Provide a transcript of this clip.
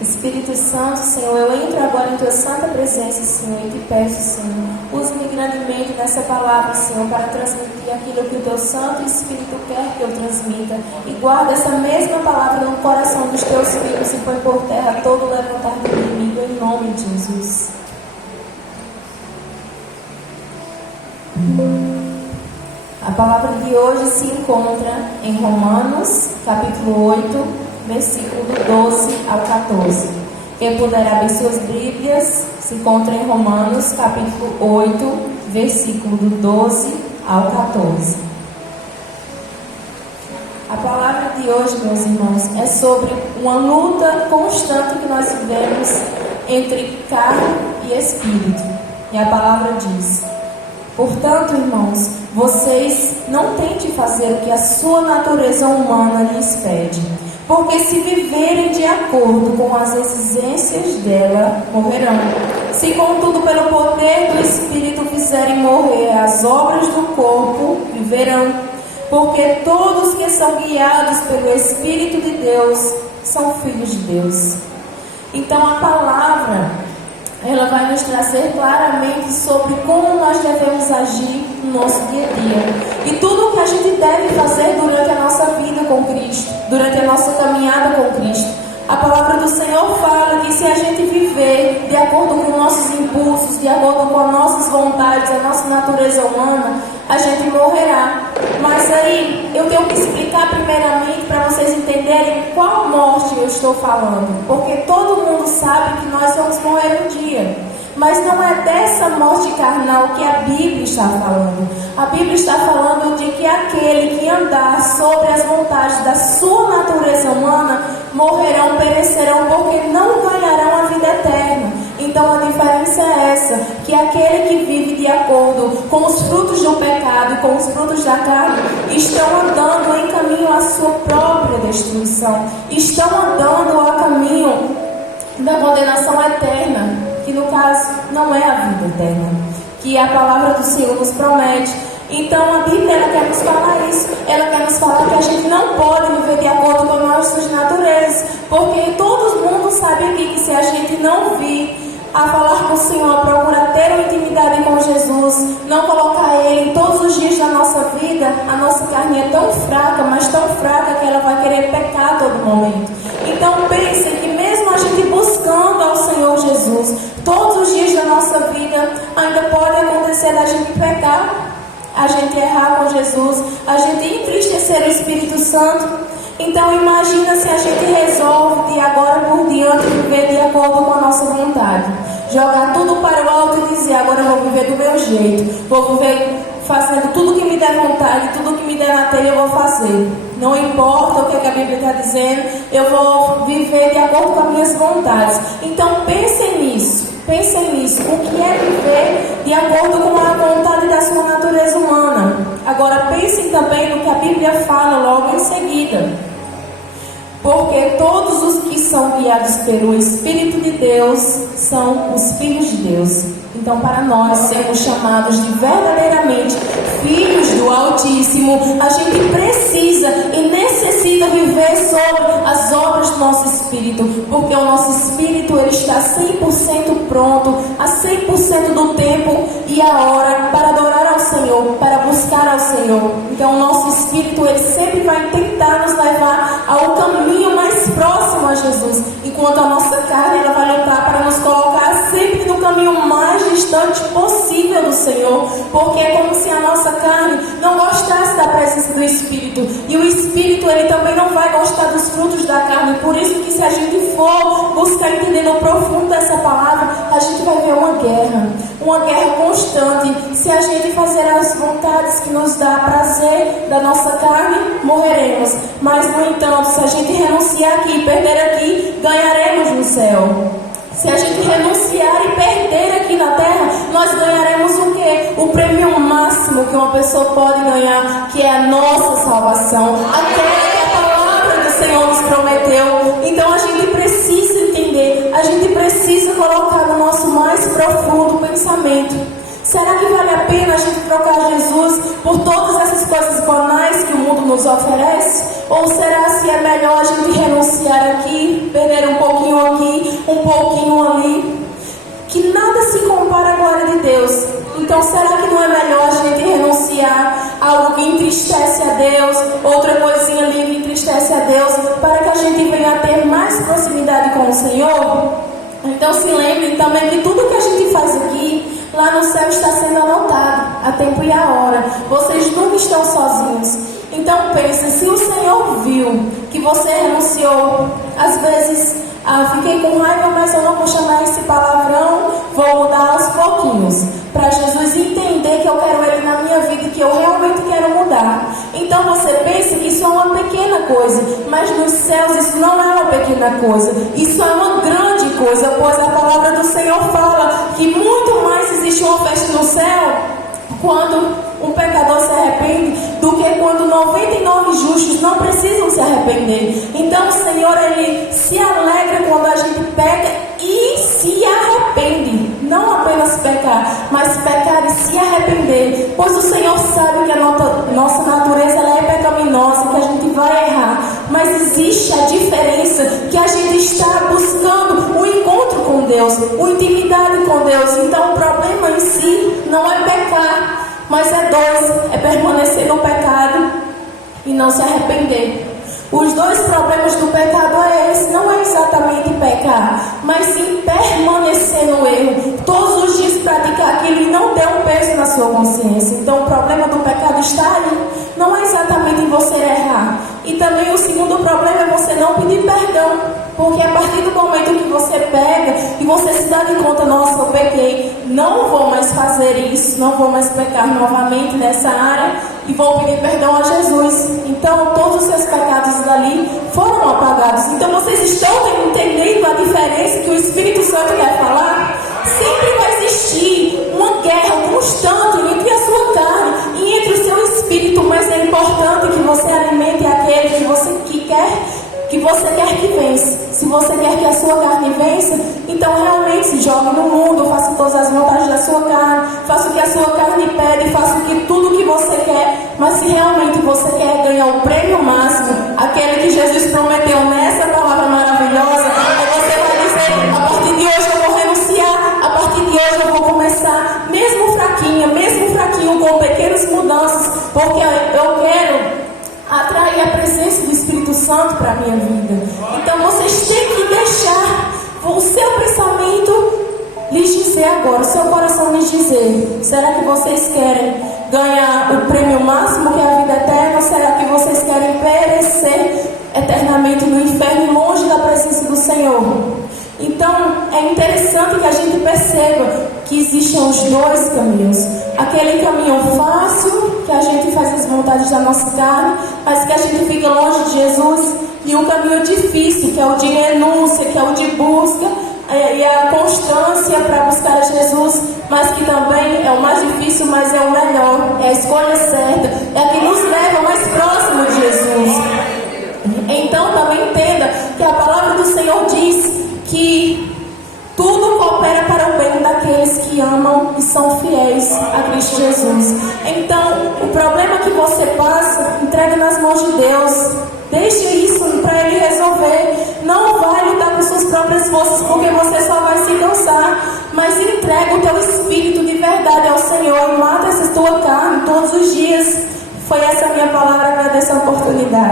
Espírito Santo, Senhor, eu entro agora em Tua santa presença, Senhor, e te peço, Senhor, use-me grandemente nessa palavra, Senhor, para transmitir aquilo que o Teu Santo Espírito quer que eu transmita. E guarda essa mesma palavra no coração dos Teus filhos e põe por terra todo o levantar do inimigo, em nome de Jesus. A palavra de hoje se encontra em Romanos, capítulo 8, versículo do 12 ao 14. Quem puder abrir suas Bíblias, se encontra em Romanos, capítulo 8, versículo do 12 ao 14. A palavra de hoje, meus irmãos, é sobre uma luta constante que nós vivemos entre carne e espírito. E a palavra diz: portanto, irmãos, vocês não tentem fazer o que a sua natureza humana lhes pede, porque se viverem de acordo com as exigências dela, morrerão. Se contudo pelo poder do Espírito fizerem morrer as obras do corpo, viverão. Porque todos que são guiados pelo Espírito de Deus são filhos de Deus. Então a palavra, ela vai nos trazer claramente sobre como nós devemos agir no nosso dia a dia. E tudo o que a gente deve fazer durante a nossa vida com Cristo, durante a nossa caminhada com Cristo. A palavra do Senhor fala que se a gente viver de acordo com nossos impulsos, de acordo com as nossas vontades, a nossa natureza humana, a gente morrerá. Mas aí eu tenho que explicar primeiramente para vocês entenderem qual morte eu estou falando. Porque todo mundo sabe que nós vamos morrer um dia. Mas não é dessa morte carnal que a Bíblia está falando. A Bíblia está falando de que aquele que andar sobre as vontades da sua natureza humana morrerão, perecerão, porque não ganharão a vida eterna. Então a diferença é essa, que aquele que vive de acordo com os frutos do pecado e com os frutos da carne estão andando em caminho à sua própria destruição. Estão andando a caminho da condenação eterna, que no caso não é a vida eterna, que a palavra do Senhor nos promete. Então a Bíblia, ela quer nos falar isso. Ela quer nos falar que a gente não pode viver de acordo com nossas naturezas, porque todo mundo sabe aqui que se a gente não vir a falar com o Senhor, a procurar ter uma intimidade com Jesus, não colocar Ele em todos os dias da nossa vida, a nossa carne é tão fraca, mas tão fraca que ela vai querer pecar a todo momento. Então pensem que mesmo a gente buscando ao Senhor Jesus, todos os dias da nossa vida, ainda pode acontecer da gente pecar, a gente errar com Jesus, a gente entristecer o Espírito Santo. Então imagina se a gente resolve de agora por diante viver de acordo com a nossa vontade. Jogar tudo para o alto e dizer: agora eu vou viver do meu jeito. Vou viver fazendo tudo que me der vontade, tudo que me der na telha eu vou fazer. Não importa o que a Bíblia está dizendo, eu vou viver de acordo com as minhas vontades. Então pensem nisso. Pensem nisso, o que é viver de acordo com a vontade da sua natureza humana. Agora pensem também no que a Bíblia fala logo em seguida. Porque todos os que são guiados pelo Espírito de Deus são os filhos de Deus. Então, para nós sermos chamados de verdadeiramente filhos do Altíssimo, a gente precisa e necessita viver sobre as obras do nosso Espírito, porque o nosso Espírito, ele está 100% pronto, a 100% do tempo e a hora para adorar ao Senhor, para buscar ao Senhor. Então, o nosso Espírito, ele sempre vai tentar nos levar ao caminho mais próximo a Jesus, enquanto a nossa carne, ela vai lutar para nos colocar sempre no caminho mais distante possível do Senhor, porque é como se a nossa carne não gostasse da presença do Espírito, e o Espírito, ele também não vai gostar dos frutos da carne. Por isso que se a gente for buscar entender no profundo dessa palavra, a gente vai ver uma guerra constante. Se a gente fazer as vontades que nos dá prazer da nossa carne, morreremos, mas no entanto, se a gente renunciar aqui e perder aqui, ganharemos no céu. Se a gente renunciar e perder aqui na terra, nós ganharemos o quê? O prêmio máximo que uma pessoa pode ganhar, que é a nossa salvação, aquela que a palavra do Senhor nos prometeu. Então a gente precisa entender, a gente precisa colocar no nosso mais profundo pensamento: será que vale a pena a gente trocar Jesus por todas essas coisas banais que o mundo nos oferece? Ou será se é melhor a gente renunciar aqui, perder um pouquinho aqui pouquinho ali, que nada se compara à glória de Deus. Então será que não é melhor a gente renunciar a algo que entristece a Deus, outra coisinha ali que entristece a Deus, para que a gente venha a ter mais proximidade com o Senhor? Então se lembrem também que tudo que a gente faz aqui, lá no céu está sendo anotado, a tempo e a hora. Vocês nunca estão sozinhos. Então pense, se o Senhor viu que você renunciou, às vezes, fiquei com raiva, mas eu não vou chamar esse palavrão, vou mudar aos pouquinhos, para Jesus entender que eu quero Ele na minha vida e que eu realmente quero mudar. Então você pensa que isso é uma pequena coisa, mas nos céus isso não é uma pequena coisa, isso é uma grande coisa, pois a palavra do Senhor fala que muito mais existe uma festa no céu quando um pecador se arrepende do que quando 99 justos não precisam se arrepender. Então o Senhor, Ele se alegra quando a gente peca e se arrepende. Não apenas pecar, mas pecar e se arrepender. Pois o Senhor sabe que a nossa natureza ela é pecaminosa, que a gente vai errar. Mas existe a diferença que a gente está buscando o encontro com Deus, a intimidade com Deus. Então o problema em si não é pecar, mas é permanecer no pecado e não se arrepender. Os dois problemas do pecado é esse, não é exatamente pecar, mas sim permanecer no erro, todos os dias praticar aquilo e não ter um peso na sua consciência. Então o problema do pecado está aí, não é exatamente em você errar. E também o segundo problema é você não pedir perdão, porque a partir do momento que você pega e você se dá de conta, nossa, eu pequei, não vou mais fazer isso, não vou mais pecar novamente nessa área e vou pedir perdão a Jesus. Então todos os seus pecados dali foram apagados. Então vocês estão entendendo a diferença que o Espírito Santo quer falar? Sempre vai existir uma guerra constante entre a sua carne e entre o seu espírito, mas é importante que você alimente aquele que você quer que vença. Se você quer que a sua carne vença, então realmente se jogue no mundo, faça todas as vontades da sua carne, faça o que a sua carne pede, faça tudo o que você quer. Mas se realmente você quer ganhar o prêmio máximo, aquele que Jesus prometeu nessa palavra maravilhosa, você vai dizer: a partir de hoje eu vou renunciar, a partir de hoje eu vou começar, mesmo fraquinho, com pequenas mudanças, porque eu quero atrair a presença do Espírito Santo para a minha vida. Então vocês têm que deixar o seu pensamento lhes dizer agora, o seu coração lhes dizer: será que vocês querem ganhar o prêmio máximo, que é a vida eterna, ou será que vocês querem perecer eternamente no inferno, longe da presença do Senhor? Então é interessante que a gente perceba que existem os dois caminhos. Aquele caminho fácil, que a gente faz as vontades da nossa carne, mas que a gente fica longe de Jesus. E um caminho difícil, que é o de renúncia, que é o de busca e a constância para buscar a Jesus, mas que também é o mais difícil, mas é o melhor, é a escolha certa, é a que nos leva mais próximo de Jesus. Então também entenda que a palavra do Senhor diz que tudo coopera para o bem daqueles que amam e são fiéis a Cristo Jesus. Então, o problema que você passa, entregue nas mãos de Deus. Deixe isso para Ele resolver. Não vai lutar com suas próprias forças, porque você só vai se cansar. Mas entregue o teu espírito de verdade ao Senhor e mata essa tua carne todos os dias. Foi essa a minha palavra, agradeço a oportunidade.